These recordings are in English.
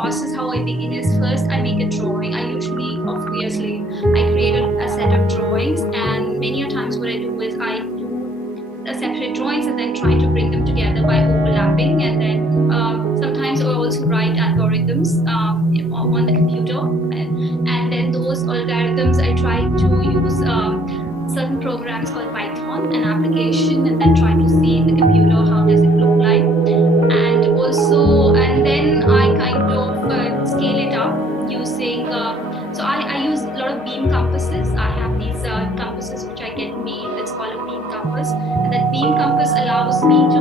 process, how I begin is first I make a drawing. I usually, obviously, I create a set of drawings, and many a times what I do is I do separate drawings and then try to bring them together by overlapping, and then sometimes I also write algorithms on the computer, and then those algorithms I try to use certain programs called Python, an application, and then try to see in the computer how does it look like, and also, and then I kind of scale it up using. So I use a lot of beam compasses. I have these compasses which I get made. It's called a beam compass, and that beam compass allows me to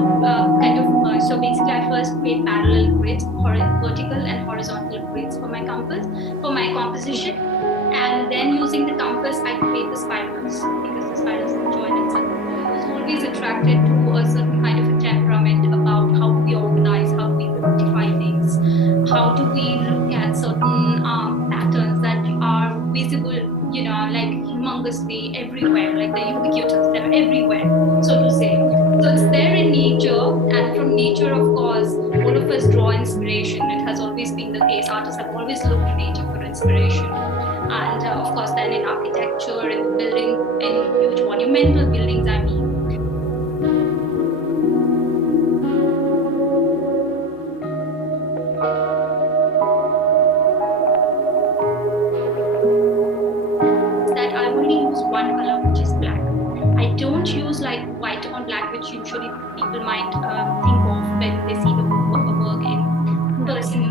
kind of merge. So basically, I first create parallel grids, vertical and horizontal grids for my compass, for my composition, and then using the compass, I create the spirals because the spirals enjoy themselves. I was always attracted to a certain kind of a temperament about how we organize, how we identify things, how do we look at certain patterns that are visible, like humongously everywhere, like the ubiquitous, they're everywhere, so to say. So it's there in nature, and from nature, of course, all of us draw inspiration. It has always been the case. Artists have always looked to nature for inspiration. And of course, then in architecture, in building, in huge monumental buildings, I mean, that I only use one color, which is black. I don't use like white on black, which usually people might think of when they see the work in person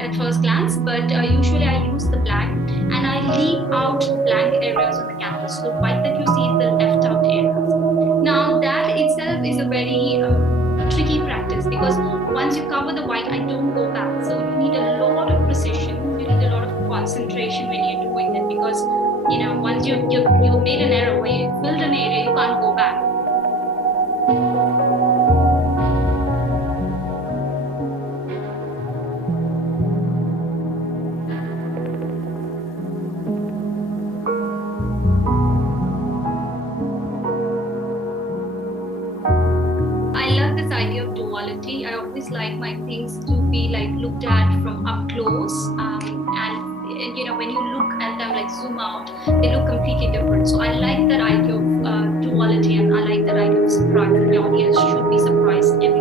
at first glance. But usually I use the black, and I leave out blank areas on the canvas. So the white that you see is the left out areas. Now that itself is a very tricky practice, because once you cover the white, I don't go back. So you need a lot of precision. You need a lot of concentration when you're doing it, because once you made an error, when you filled an area, you can't go back. I love this idea of duality. I always like my things to be like looked at from up close, and when you look at them, like zoom out, they look completely different. So I like that idea of duality, and I like that idea of surprise. The audience should be surprised every